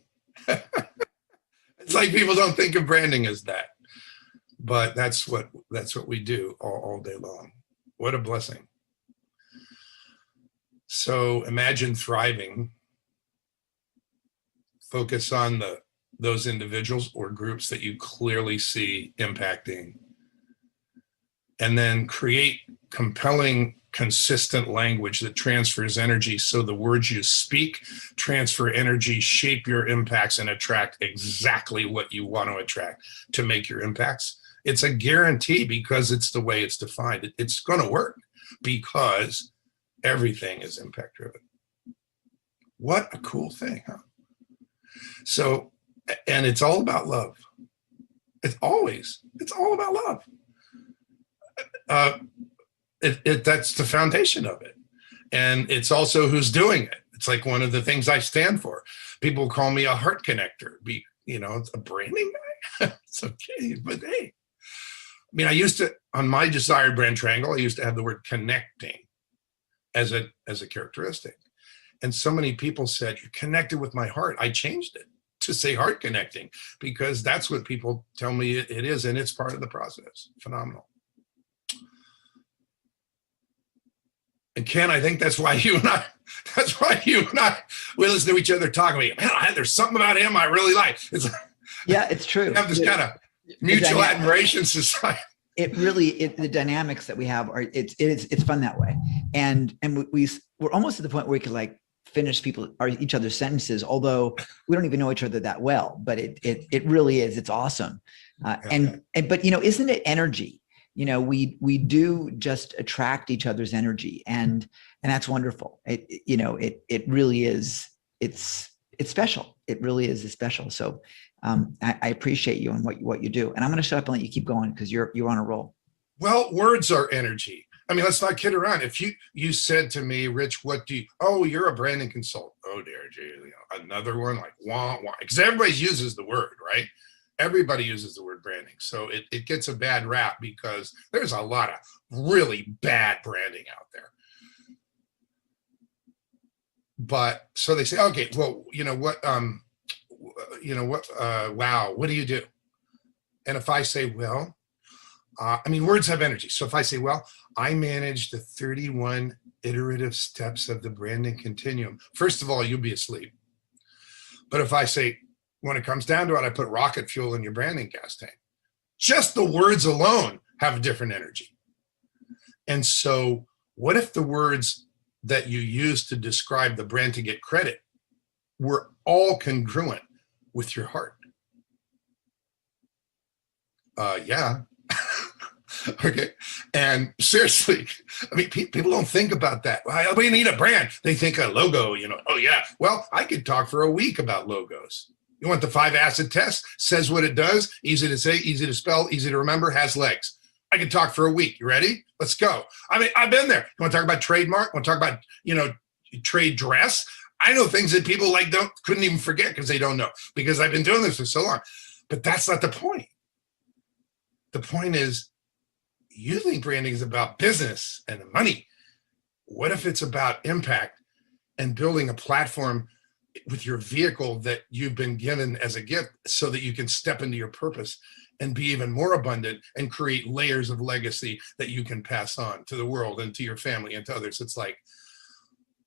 It's like people don't think of branding as that, but that's what we do all day long. What a blessing. So imagine thriving. Focus on those individuals or groups that you clearly see impacting, and then create compelling, consistent language that transfers energy, so the words you speak transfer energy, shape your impacts, and attract exactly what you want to attract to make your impacts. It's a guarantee, because it's the way it's defined. It's going to work because everything is impact driven. What a cool thing, huh? So, and it's all about love. It's all about love. That's the foundation of it. And it's also who's doing it. It's like one of the things I stand for. People call me a heart connector. It's a branding guy. It's okay, but hey. I mean, I used to, on my desired brand triangle, I used to have the word connecting as a characteristic. And so many people said, you're connected with my heart. I changed it to say heart connecting, because that's what people tell me it is, and it's part of the process. Phenomenal. And Ken, I think that's why you and I, we listen to each other talk about, man, there's something about him I really like. It's true. We have this kind of mutual admiration society. The dynamics that we have are, it's fun that way. And we're almost at the point where we could like finish each other's sentences, although we don't even know each other that well, but it really is. It's awesome. But isn't it energy? We do just attract each other's energy, and that's wonderful. It really is. It's special. It really is special. So I appreciate you and what you do. And I'm going to shut up and let you keep going, because you're on a roll. Well, words are energy. I mean, let's not kid around. If you said to me, Rich, what do you, oh, you're a branding consultant. Oh dear, gee, another one, like wah, wah. Because everybody uses the word, right? Everybody uses the word branding. So it gets a bad rap because there's a lot of really bad branding out there. But so they say, okay, well, wow, what do you do? And if I say, well, I mean, words have energy. So if I say, well, I manage the 31 iterative steps of the branding continuum, first of all, you'll be asleep. But if I say, when it comes down to it, I put rocket fuel in your branding gas tank, just the words alone have a different energy. And so what if the words that you use to describe the brand to get credit were all congruent with your heart? Yeah. Okay. And seriously, I mean, people don't think about that. Well, we need a brand. They think a logo, oh yeah. Well, I could talk for a week about logos. You want the 5 acid test? Says what it does. Easy to say, easy to spell, easy to remember, has legs. I could talk for a week. You ready? Let's go. I mean, I've been there. You want to talk about trademark? Want to talk about, trade dress? I know things that people couldn't even forget because they don't know, because I've been doing this for so long. But that's not the point. The point is, you think branding is about business and money. What if it's about impact and building a platform with your vehicle that you've been given as a gift so that you can step into your purpose and be even more abundant and create layers of legacy that you can pass on to the world and to your family and to others? It's like,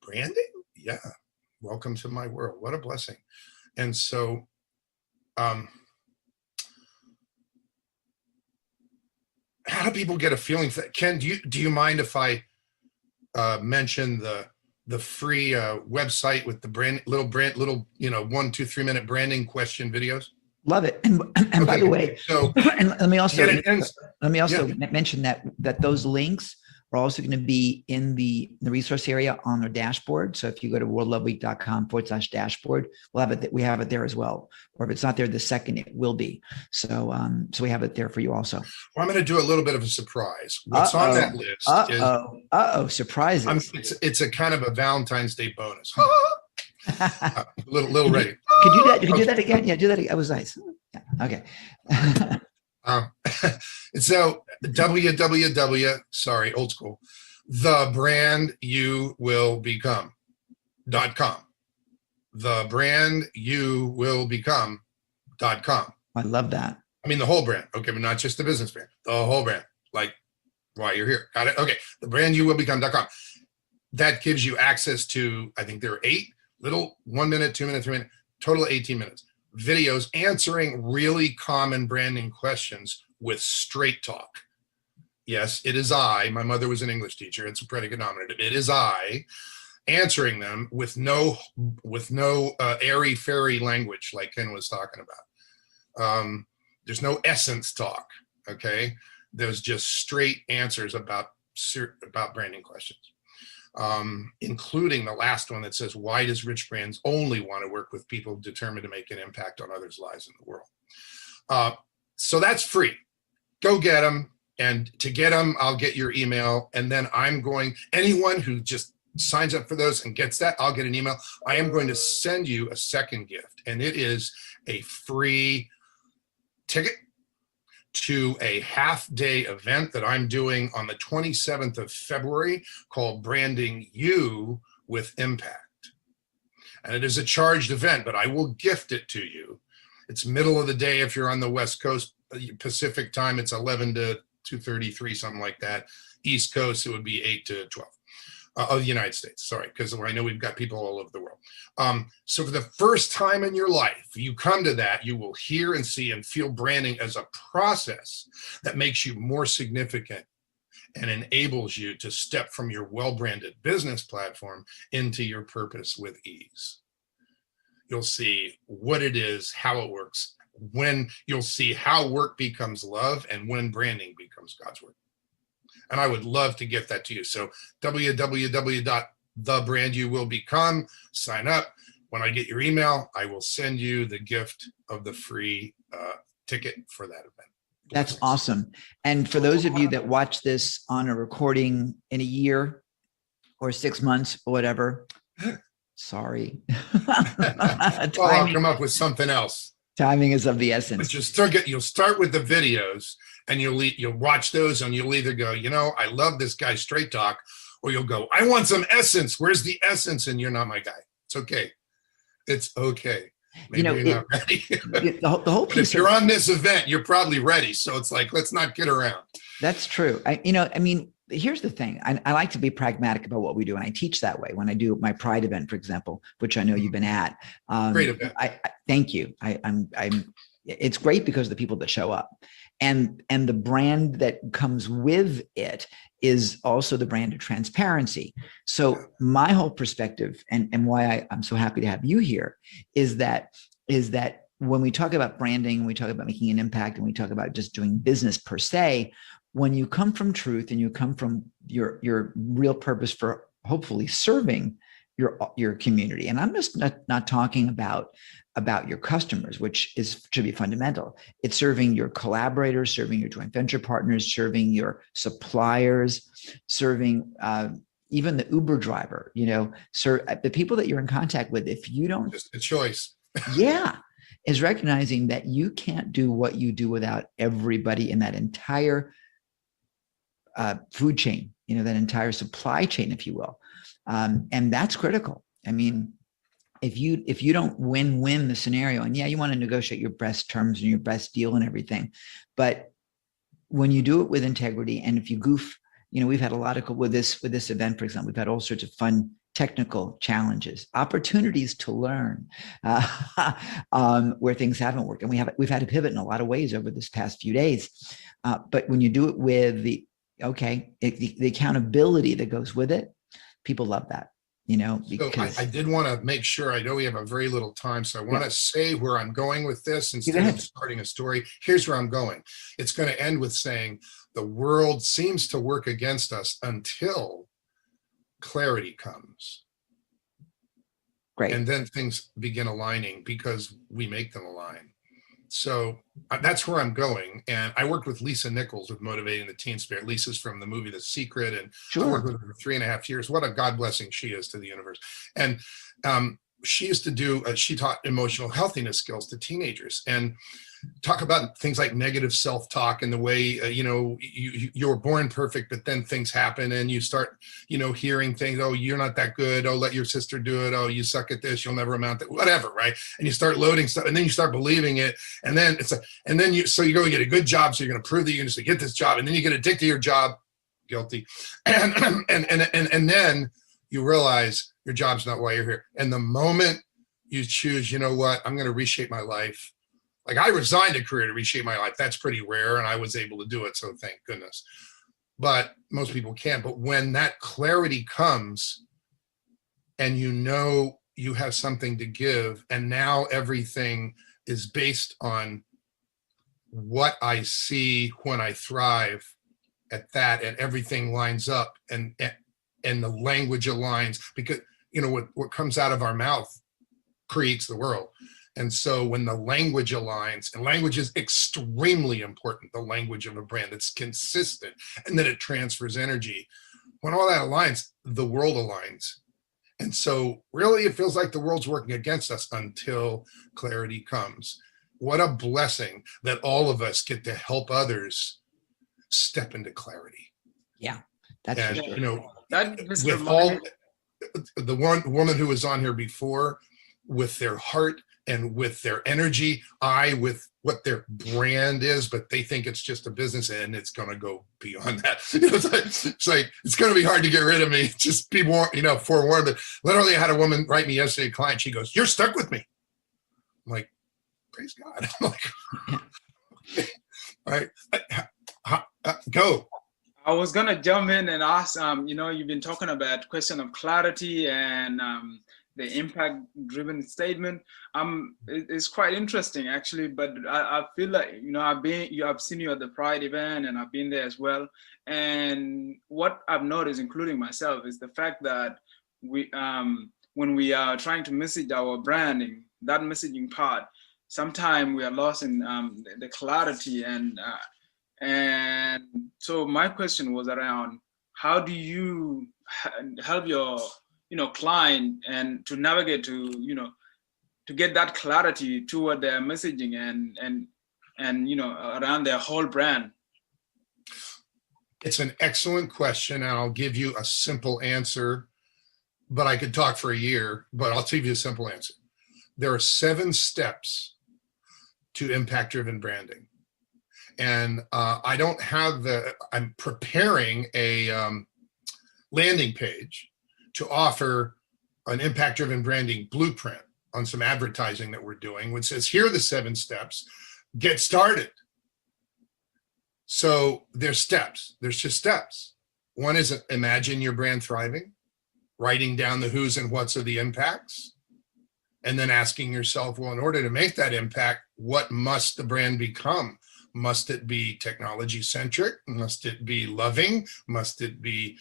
branding? Yeah. Welcome to my world. What a blessing. And so, how do people get a feeling for that? Ken, do you mind if I mention the free website with the little 1, 2, 3 minute branding question videos? Love it. And okay, by the way, so and let me also yeah. mention that those links are also going to be in the resource area on their dashboard. So if you go to worldloveweek.com/dashboard, we have it there as well. Or if it's not there the second, it will be. So we have it there for you also. Well, I'm going to do a little bit of a surprise. What's on that list is surprises. It's a kind of a Valentine's Day bonus. Little ready. Could you do that again? Yeah, do that again. That was nice. Yeah. Okay. So sorry, old school, thebrandyoubillbecome.com. thebrandyoubillbecome.com. I love that. I mean, the whole brand. Okay, but not just the business brand, the whole brand, like why you're here. Got it? Okay. thebrandyoubillbecome.com. That gives you access to, I think there are 8 little 1 minute, 2 minute, 3 minute, total 18 minutes videos answering really common branding questions with straight talk. Yes, it is I. My mother was an English teacher. It's a predicate nominative. It is I answering them with no airy fairy language like Ken was talking about. There's no essence talk. Okay, there's just straight answers about branding questions. Including the last one that says, why does Rich Brands only want to work with people determined to make an impact on others' lives in the world? So that's free. Go get them. And to get them, I'll get your email. And then anyone who just signs up for those and gets that, I'll get an email. I am going to send you a second gift. And it is a free ticket to a half-day event that I'm doing on the 27th of February called Branding You with Impact. And it is a charged event, but I will gift it to you. It's middle of the day if you're on the West Coast, Pacific time, it's 11 to 2:33, something like that. East Coast, it would be 8 to 12. Of the United States, sorry, because I know we've got people all over the world. So for the first time in your life, you come to that, you will hear and see and feel branding as a process that makes you more significant and enables you to step from your well-branded business platform into your purpose with ease. You'll see what it is, how it works, when you'll see how work becomes love and when branding becomes God's work. And I would love to get that to you. So www.thebrandyoubillbecome, sign up. When I get your email, I will send you the gift of the free ticket for that event. That's awesome. And for those of you that watch this on a recording in a year or 6 months or whatever, sorry. Well, I'll come up with something else. Timing is of the essence. But you'll start with the videos, and you'll watch those, and you'll either go, I love this guy's straight talk, or you'll go, I want some essence. Where's the essence? And you're not my guy. It's okay. It's okay. Maybe you're not ready. The whole piece. If you're on this event, you're probably ready. So it's like, let's not get around. That's true. Here's the thing. I like to be pragmatic about what we do, and I teach that way when I do my Pride event, for example, which I know you've been at. Great event. I thank you. It's great because of the people that show up, and the brand that comes with it is also the brand of transparency. So my whole perspective, and why I'm so happy to have you here, is that when we talk about branding, we talk about making an impact, and we talk about just doing business per se, when you come from truth and you come from your real purpose for hopefully serving your community, and I'm just not talking about your customers, which should be fundamental. It's serving your collaborators, serving your joint venture partners, serving your suppliers, serving even the Uber driver, the people that you're in contact with. If you don't, just a choice. Yeah, is recognizing that you can't do what you do without everybody in that entire food chain, that entire supply chain, if you will. And that's critical. I mean, if you don't win the scenario, and yeah, you want to negotiate your best terms and your best deal and everything, but when you do it with integrity, and if you goof, we've had a lot of with this event, for example, we've had all sorts of fun technical challenges, opportunities to learn where things haven't worked, and we've had to pivot in a lot of ways over this past few days. But when you do it with the accountability that goes with it, people love that. Because I did want to make sure, I know we have a very little time, so I want to say where I'm going with this instead of starting a story. Here's where I'm going. It's going to end with saying the world seems to work against us until clarity comes. Great. And then things begin aligning because we make them align. So that's where I'm going. And I worked with Lisa Nichols with Motivating the Teen Spirit. Lisa's from the movie The Secret, and I worked with her for 3.5 years. What a God blessing she is to the universe. And she used to do, she taught emotional healthiness skills to teenagers, and talk about things like negative self-talk and the way, you were born perfect, but then things happen and you start, hearing things, oh, you're not that good. Oh, let your sister do it. Oh, you suck at this. You'll never amount to whatever. Right. And you start loading stuff, and then you start believing it. And then so you go and get a good job. So you're going to prove that you're going to get this job. And then you get addicted to your job. Guilty. And then you realize your job's not why you're here. And the moment you choose, you know what, I'm going to reshape my life. Like, I resigned a career to reshape my life. That's pretty rare, and I was able to do it, so thank goodness. But most people can't. But when that clarity comes, and you have something to give, and now everything is based on what I see when I thrive at that, and everything lines up, and the language aligns, because what comes out of our mouth creates the world. And so when the language aligns, and language is extremely important, the language of a brand that's consistent, and that it transfers energy. When all that aligns, the world aligns. And so really it feels like the world's working against us until clarity comes. What a blessing that all of us get to help others step into clarity. Yeah, that's and, for sure. With all the one woman who was on here before, with their heart and with their energy, with what their brand is, but they think it's just a business, and it's going to go beyond that. It's like it's going to be hard to get rid of me. Just be more, forewarned. But literally, I had a woman write me yesterday, a client. She goes, "You're stuck with me." I'm like, praise God. I'm like, all right, go. I was gonna jump in and ask. You've been talking about question of clarity and the impact-driven statement. It's quite interesting, actually. But I feel like I've seen you at the Pride event, and I've been there as well. And what I've noticed, including myself, is the fact that when we are trying to message our branding, that messaging part, sometimes we are lost in the clarity, and And so my question was around, how do you help your, client and to navigate to get that clarity toward their messaging and around their whole brand? It's an excellent question, and I'll give you a simple answer, but I could talk for a year, but I'll give you a simple answer. There are 7 steps to impact-driven branding. And I don't have I'm preparing a landing page to offer an impact-driven branding blueprint on some advertising that we're doing, which says, here are the 7 steps, get started. So there's steps, there's just steps. One is imagine your brand thriving, writing down the who's and what's of the impacts, and then asking yourself, well, in order to make that impact, what must the brand become? Must it be technology centric? Must it be loving? Must it be,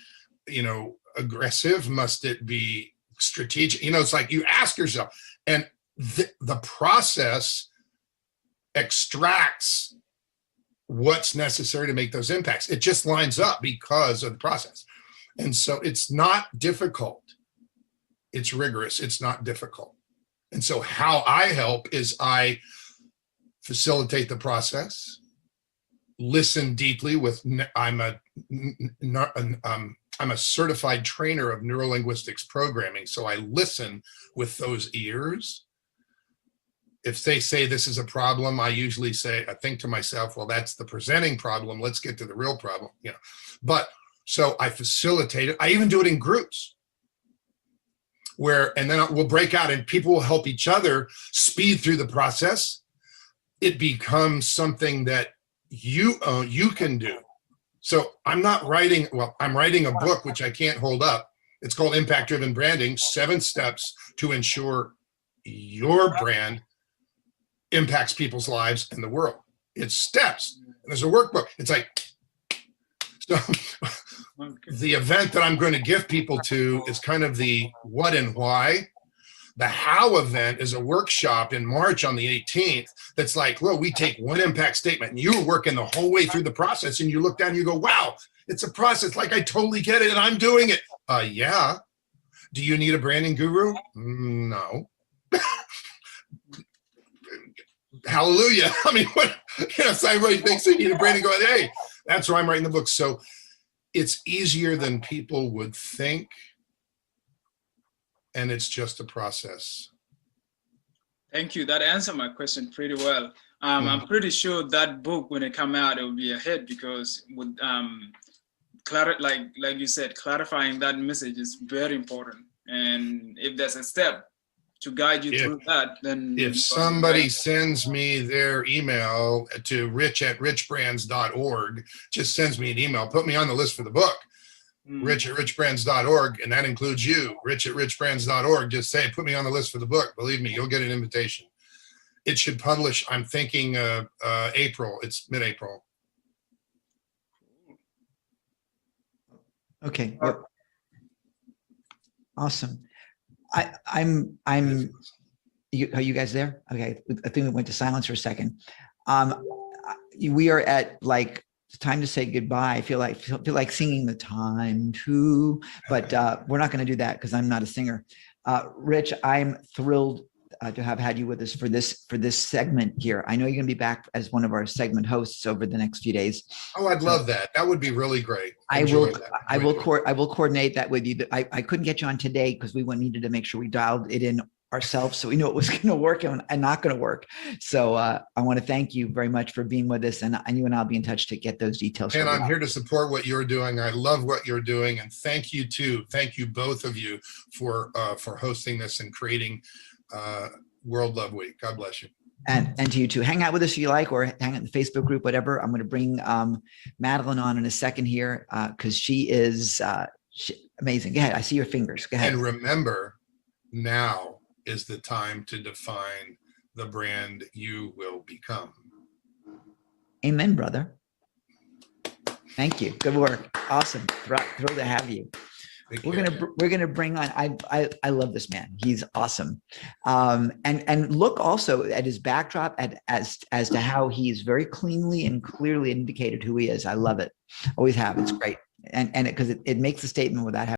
aggressive? Must it be strategic? It's like you ask yourself, and the process extracts what's necessary to make those impacts. It just lines up because of the process. And so it's not difficult. It's rigorous. It's not difficult. And so how I help is I facilitate the process, listen deeply with, I'm a certified trainer of neurolinguistics programming. So I listen with those ears. If they say this is a problem, I usually say, I think to myself, well, that's the presenting problem. Let's get to the real problem. But so I facilitate it. I even do it in groups and then we'll break out and people will help each other speed through the process. It becomes something that you can do. So I'm writing a book, which I can't hold up. It's called Impact Driven Branding, 7 Steps to Ensure Your Brand Impacts People's Lives and the World. It's steps. And there's a workbook. It's like, so the event that I'm going to give people to is kind of the what and why. The how event is a workshop in March on the 18th. That's like, well, we take one impact statement and you're working the whole way through the process and you look down and you go, wow, it's a process. Like I totally get it and I'm doing it. Yeah. Do you need a branding guru? No. Hallelujah. I mean, what, everybody thinks they need a branding go, hey, that's why I'm writing the book. So it's easier than people would think. And it's just a process. Thank you. That answered my question pretty well. I'm pretty sure that book, when it come out, it will be a hit because with like you said, clarifying that message is very important. And if there's a step to guide you through that, then if somebody sends me their email to rich@richbrands.org, just sends me an email, put me on the list for the book. rich@richbrands.org, and that includes you. rich@richbrands.org, just say, put me on the list for the book. Believe me, you'll get an invitation. It should publish, I'm thinking April. It's mid-April. Okay. Well, awesome. Are you guys there? Okay. I think we went to silence for a second. We are at like, it's time to say goodbye. I feel like singing the time to, but we're not going to do that because I'm not a singer. Rich, I'm thrilled to have had you with us for this segment here. I know you're going to be back as one of our segment hosts over the next few days. Oh, I'd love that. That would be really great. I will coordinate that with you. I couldn't get you on today because we needed to make sure we dialed it in ourselves so we know it was going to work and not going to work. So I want to thank you very much for being with us, and you and I'll be in touch to get those details. And I'm here to support what you're doing. I love what you're doing, and thank you too. Thank you both of you for hosting this and creating World Love Week. God bless you. And to you too. Hang out with us if you like, or hang out in the Facebook group, whatever. I'm going to bring Madeline on in a second here because she is amazing. Go ahead. I see your fingers. Go ahead. And remember, now is the time to define the brand you will become. Amen, brother. Thank you. Good work. Awesome. Thrilled to have you. We're gonna bring on. I love this man. He's awesome. And look also at his backdrop as to how he's very cleanly and clearly indicated who he is. I love it. Always have. It's great. And because it makes a statement without having